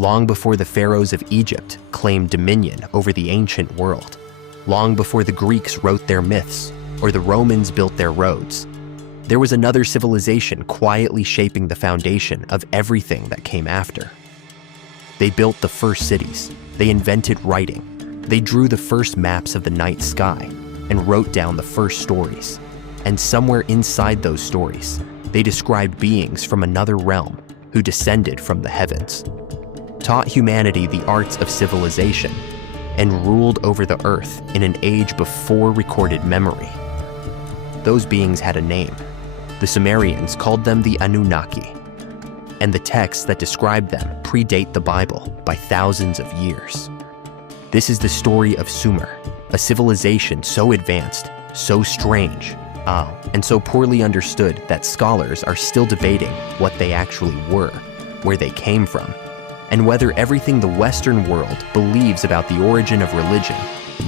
long before the pharaohs of Egypt claimed dominion over the ancient world, long before the Greeks wrote their myths or the Romans built their roads. There was another civilization quietly shaping the foundation of everything that came after. They built the first cities, they invented writing, they drew the first maps of the night sky, and wrote down the first stories. And somewhere inside those stories, they described beings from another realm who descended from the heavens, taught humanity the arts of civilization, and ruled over the earth in an age before recorded memory. Those beings had a name. The Sumerians called them the Anunnaki, and the texts that describe them predate the Bible by thousands of years. This is the story of Sumer, a civilization so advanced, so strange, and so poorly understood that scholars are still debating what they actually were, where they came from, and whether everything the Western world believes about the origin of religion,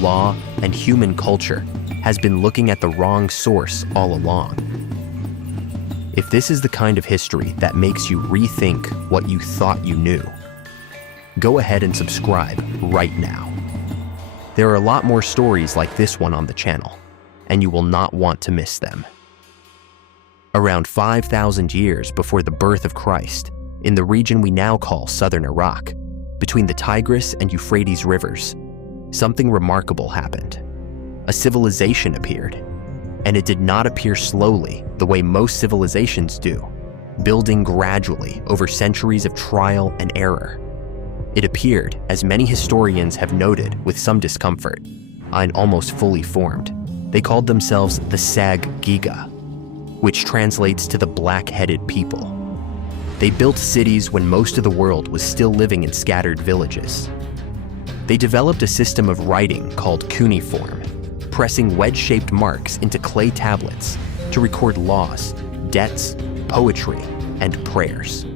law, and human culture has been looking at the wrong source all along. If this is the kind of history that makes you rethink what you thought you knew, go ahead and subscribe right now. There are a lot more stories like this one on the channel, and you will not want to miss them. Around 5,000 years before the birth of Christ, in the region we now call southern Iraq, between the Tigris and Euphrates rivers, something remarkable happened. A civilization appeared, and it did not appear slowly the way most civilizations do, building gradually over centuries of trial and error. It appeared, as many historians have noted with some discomfort, and almost fully formed. They called themselves the Sag-Giga, which translates to the black-headed people. They built cities when most of the world was still living in scattered villages. They developed a system of writing called cuneiform, pressing wedge-shaped marks into clay tablets to record laws, debts, poetry, and prayers.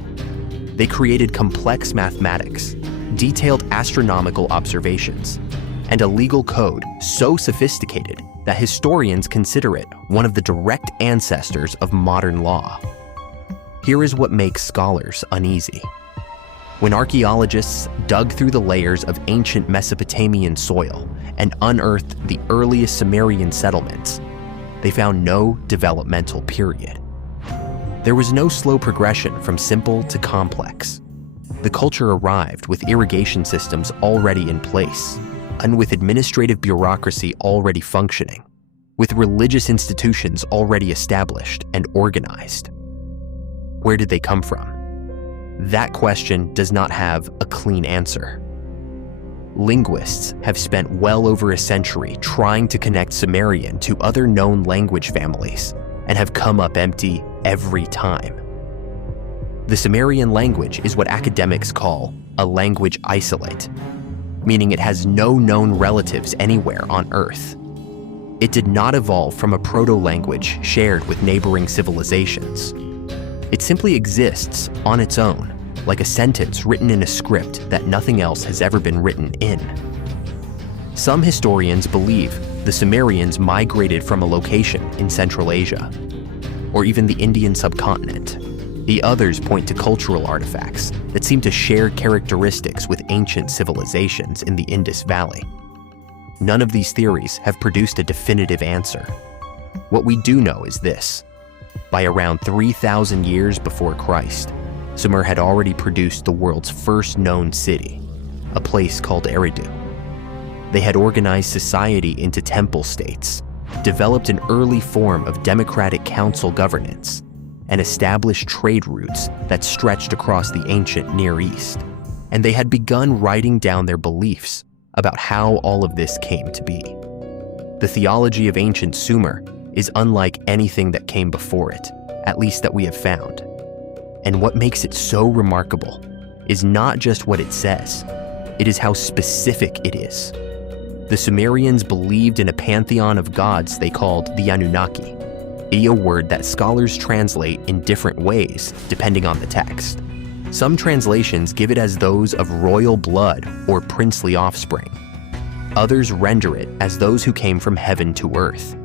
They created complex mathematics, detailed astronomical observations, and a legal code so sophisticated that historians consider it one of the direct ancestors of modern law. Here is what makes scholars uneasy. When archaeologists dug through the layers of ancient Mesopotamian soil and unearthed the earliest Sumerian settlements, they found no developmental period. There was no slow progression from simple to complex. The culture arrived with irrigation systems already in place, and with administrative bureaucracy already functioning, with religious institutions already established and organized. Where did they come from? That question does not have a clean answer. Linguists have spent well over a century trying to connect Sumerian to other known language families and have come up empty every time. The Sumerian language is what academics call a language isolate, meaning it has no known relatives anywhere on Earth. It did not evolve from a proto-language shared with neighboring civilizations. It simply exists on its own, like a sentence written in a script that nothing else has ever been written in. Some historians believe the Sumerians migrated from a location in Central Asia, or even the Indian subcontinent. The others point to cultural artifacts that seem to share characteristics with ancient civilizations in the Indus Valley. None of these theories have produced a definitive answer. What we do know is this: by around 3,000 years before Christ, Sumer had already produced the world's first known city, a place called Eridu. They had organized society into temple states, developed an early form of democratic council governance, and established trade routes that stretched across the ancient Near East. And they had begun writing down their beliefs about how all of this came to be. The theology of ancient Sumer is unlike anything that came before it, at least that we have found. And what makes it so remarkable is not just what it says, it is how specific it is. The Sumerians believed in a pantheon of gods they called the Anunnaki, a word that scholars translate in different ways depending on the text. Some translations give it as those of royal blood or princely offspring. Others render it as those who came from heaven to earth.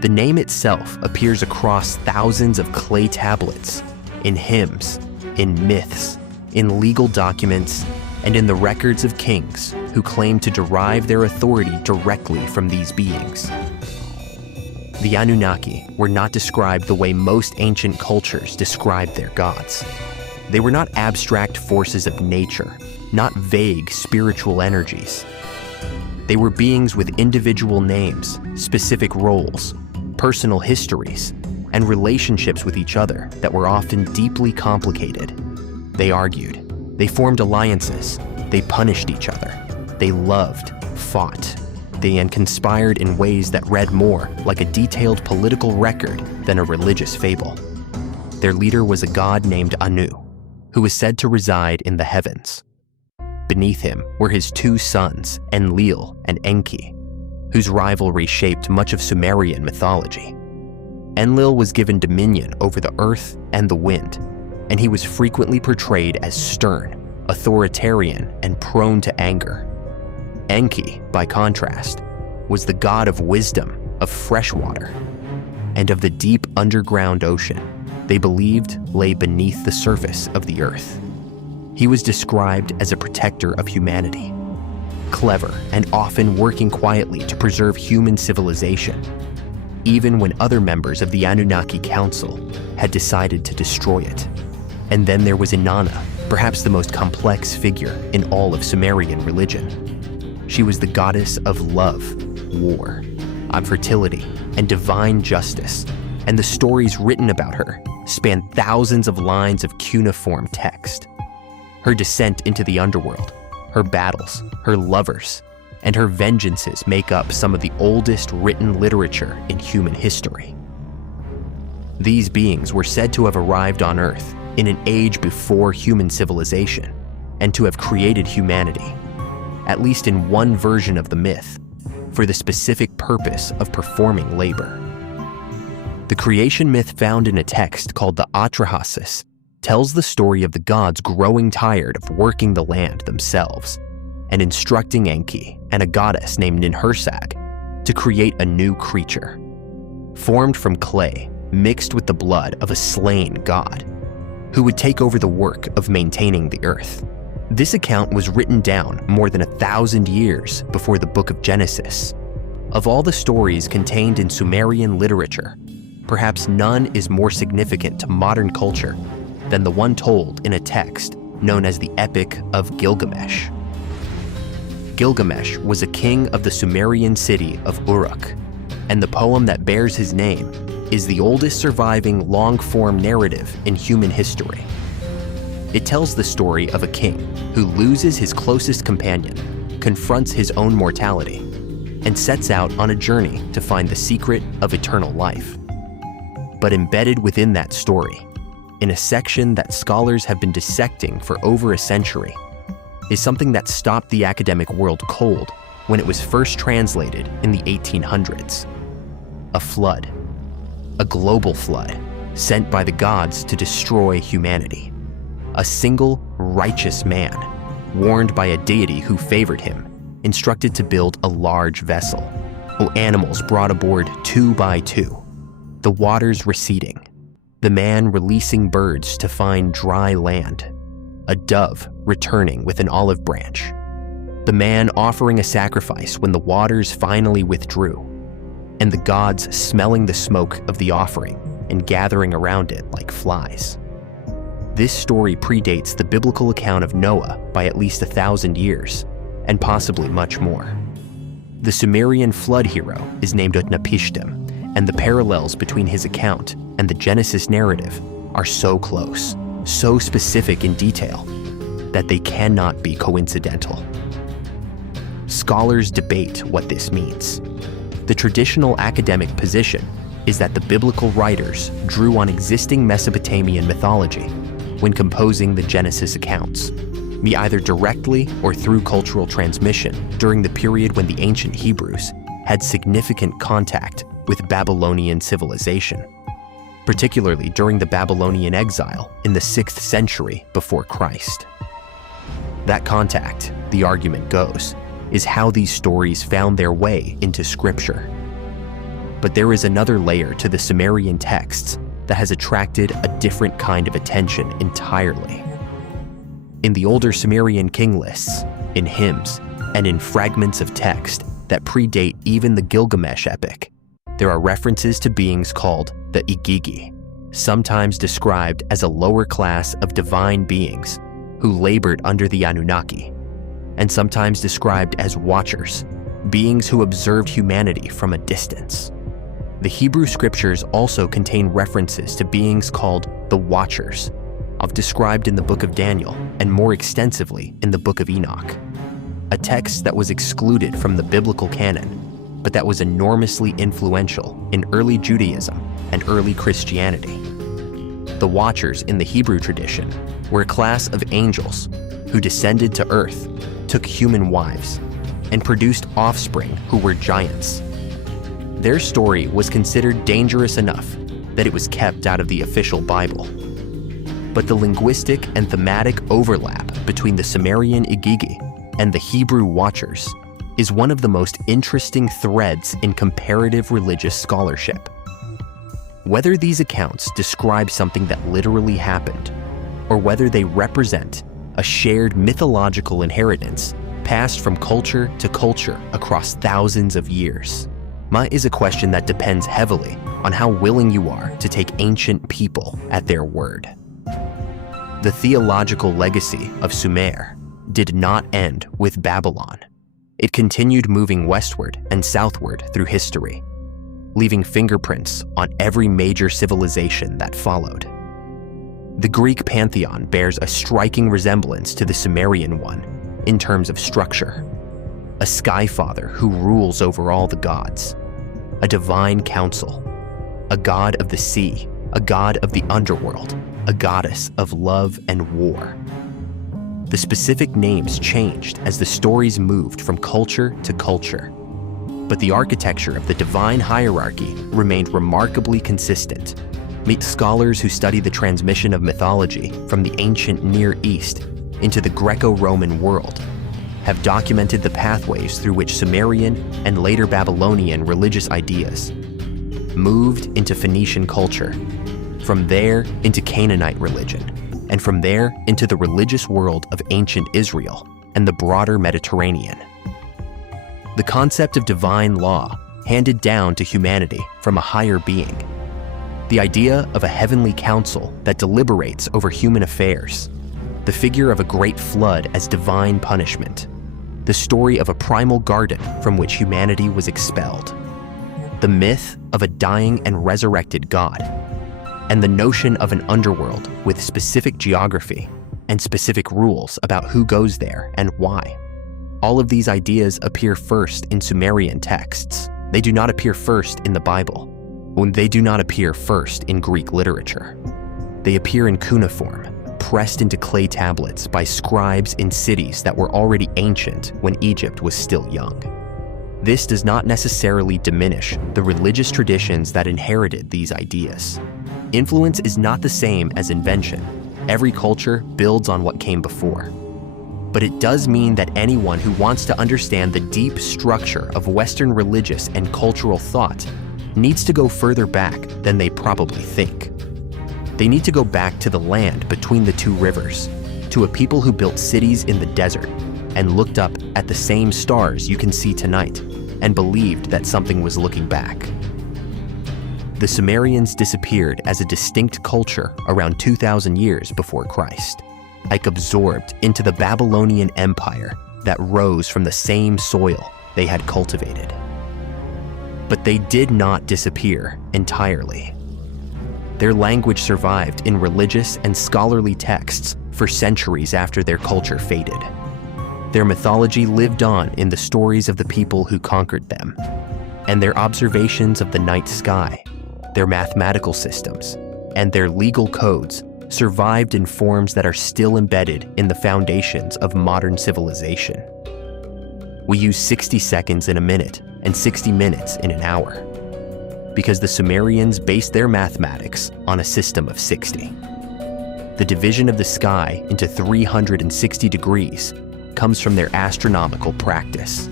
The name itself appears across thousands of clay tablets, in hymns, in myths, in legal documents, and in the records of kings who claim to derive their authority directly from these beings. The Anunnaki were not described the way most ancient cultures described their gods. They were not abstract forces of nature, not vague spiritual energies. They were beings with individual names, specific roles, personal histories, and relationships with each other that were often deeply complicated. They argued, they formed alliances, they punished each other, they loved, fought, and conspired in ways that read more like a detailed political record than a religious fable. Their leader was a god named Anu, who was said to reside in the heavens. Beneath him were his two sons, Enlil and Enki, whose rivalry shaped much of Sumerian mythology. Enlil was given dominion over the earth and the wind, and he was frequently portrayed as stern, authoritarian, and prone to anger. Enki, by contrast, was the god of wisdom, of fresh water, and of the deep underground ocean they believed lay beneath the surface of the earth. He was described as a protector of humanity, clever and often working quietly to preserve human civilization, even when other members of the Anunnaki Council had decided to destroy it. And then there was Inanna, perhaps the most complex figure in all of Sumerian religion. She was the goddess of love, war, fertility, and divine justice, and the stories written about her span thousands of lines of cuneiform text. Her descent into the underworld, her battles, her lovers, and her vengeances make up some of the oldest written literature in human history. These beings were said to have arrived on Earth in an age before human civilization, and to have created humanity, at least in one version of the myth, for the specific purpose of performing labor. The creation myth found in a text called the Atrahasis tells the story of the gods growing tired of working the land themselves and instructing Enki and a goddess named Ninhursag to create a new creature, formed from clay mixed with the blood of a slain god, who would take over the work of maintaining the earth. This account was written down more than 1,000 years before the Book of Genesis. Of all the stories contained in Sumerian literature, perhaps none is more significant to modern culture than the one told in a text known as the Epic of Gilgamesh. Gilgamesh was a king of the Sumerian city of Uruk, and the poem that bears his name is the oldest surviving long-form narrative in human history. It tells the story of a king who loses his closest companion, confronts his own mortality, and sets out on a journey to find the secret of eternal life. But embedded within that story, in a section that scholars have been dissecting for over a century, is something that stopped the academic world cold when it was first translated in the 1800s. A flood. A global flood sent by the gods to destroy humanity. A single righteous man, warned by a deity who favored him, instructed to build a large vessel. Animals brought aboard 2 by 2. The waters receding. The man releasing birds to find dry land. A dove returning with an olive branch. The man offering a sacrifice when the waters finally withdrew. And the gods smelling the smoke of the offering and gathering around it like flies. This story predates the biblical account of Noah by at least 1,000 years, and possibly much more. The Sumerian flood hero is named Utnapishtim, and the parallels between his account and the Genesis narrative are so close, so specific in detail, that they cannot be coincidental. Scholars debate what this means. The traditional academic position is that the biblical writers drew on existing Mesopotamian mythology when composing the Genesis accounts, be either directly or through cultural transmission during the period when the ancient Hebrews had significant contact with Babylonian civilization, particularly during the Babylonian exile in the 6th century before Christ. That contact, the argument goes, is how these stories found their way into scripture. But there is another layer to the Sumerian texts that has attracted a different kind of attention entirely. In the older Sumerian king lists, in hymns, and in fragments of text that predate even the Gilgamesh epic, there are references to beings called the Igigi, sometimes described as a lower class of divine beings who labored under the Anunnaki, and sometimes described as watchers, beings who observed humanity from a distance. The Hebrew scriptures also contain references to beings called the Watchers, described in the book of Daniel and more extensively in the book of Enoch, a text that was excluded from the biblical canon, but that was enormously influential in early Judaism and early Christianity. The Watchers in the Hebrew tradition were a class of angels who descended to earth, took human wives, and produced offspring who were giants. Their story was considered dangerous enough that it was kept out of the official Bible. But the linguistic and thematic overlap between the Sumerian Igigi and the Hebrew Watchers is one of the most interesting threads in comparative religious scholarship. Whether these accounts describe something that literally happened, or whether they represent a shared mythological inheritance passed from culture to culture across thousands of years, is a question that depends heavily on how willing you are to take ancient people at their word. The theological legacy of Sumer did not end with Babylon. It continued moving westward and southward through history, leaving fingerprints on every major civilization that followed. The Greek pantheon bears a striking resemblance to the Sumerian one in terms of structure. A sky father who rules over all the gods, a divine council, a god of the sea, a god of the underworld, a goddess of love and war. The specific names changed as the stories moved from culture to culture, but the architecture of the divine hierarchy remained remarkably consistent. Meet scholars who study the transmission of mythology from the ancient Near East into the Greco-Roman world have documented the pathways through which Sumerian and later Babylonian religious ideas moved into Phoenician culture, from there into Canaanite religion, and from there into the religious world of ancient Israel and the broader Mediterranean. The concept of divine law handed down to humanity from a higher being. The idea of a heavenly council that deliberates over human affairs. The figure of a great flood as divine punishment. The story of a primal garden from which humanity was expelled. The myth of a dying and resurrected God. And the notion of an underworld with specific geography and specific rules about who goes there and why. All of these ideas appear first in Sumerian texts. They do not appear first in the Bible. They do not appear first in Greek literature. They appear in cuneiform, pressed into clay tablets by scribes in cities that were already ancient when Egypt was still young. This does not necessarily diminish the religious traditions that inherited these ideas. Influence is not the same as invention. Every culture builds on what came before. But it does mean that anyone who wants to understand the deep structure of Western religious and cultural thought needs to go further back than they probably think. They need to go back to the land between the two rivers, to a people who built cities in the desert and looked up at the same stars you can see tonight and believed that something was looking back. The Sumerians disappeared as a distinct culture around 2,000 years before Christ, absorbed into the Babylonian Empire that rose from the same soil they had cultivated. But they did not disappear entirely. Their language survived in religious and scholarly texts for centuries after their culture faded. Their mythology lived on in the stories of the people who conquered them, and their observations of the night sky, their mathematical systems, and their legal codes survived in forms that are still embedded in the foundations of modern civilization. We use 60 seconds in a minute and 60 minutes in an hour, because the Sumerians based their mathematics on a system of 60. The division of the sky into 360 degrees comes from their astronomical practice.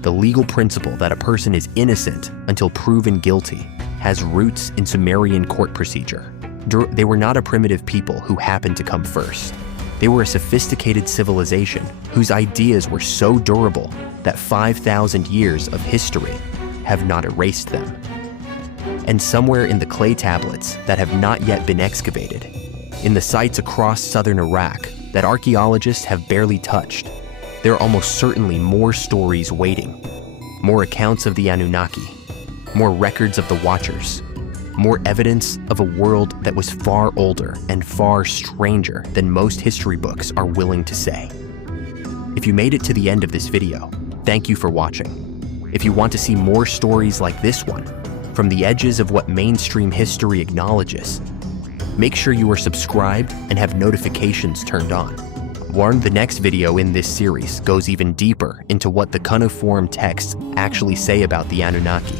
The legal principle that a person is innocent until proven guilty has roots in Sumerian court procedure. They were not a primitive people who happened to come first. They were a sophisticated civilization whose ideas were so durable that 5,000 years of history have not erased them. And somewhere in the clay tablets that have not yet been excavated, in the sites across southern Iraq that archaeologists have barely touched, there are almost certainly more stories waiting. More accounts of the Anunnaki, more records of the Watchers, more evidence of a world that was far older and far stranger than most history books are willing to say. If you made it to the end of this video, thank you for watching. If you want to see more stories like this one, from the edges of what mainstream history acknowledges, make sure you are subscribed and have notifications turned on. Warn, the next video in this series goes even deeper into what the cuneiform texts actually say about the Anunnaki,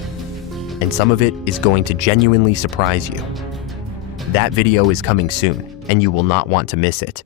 and some of it is going to genuinely surprise you. That video is coming soon, and you will not want to miss it.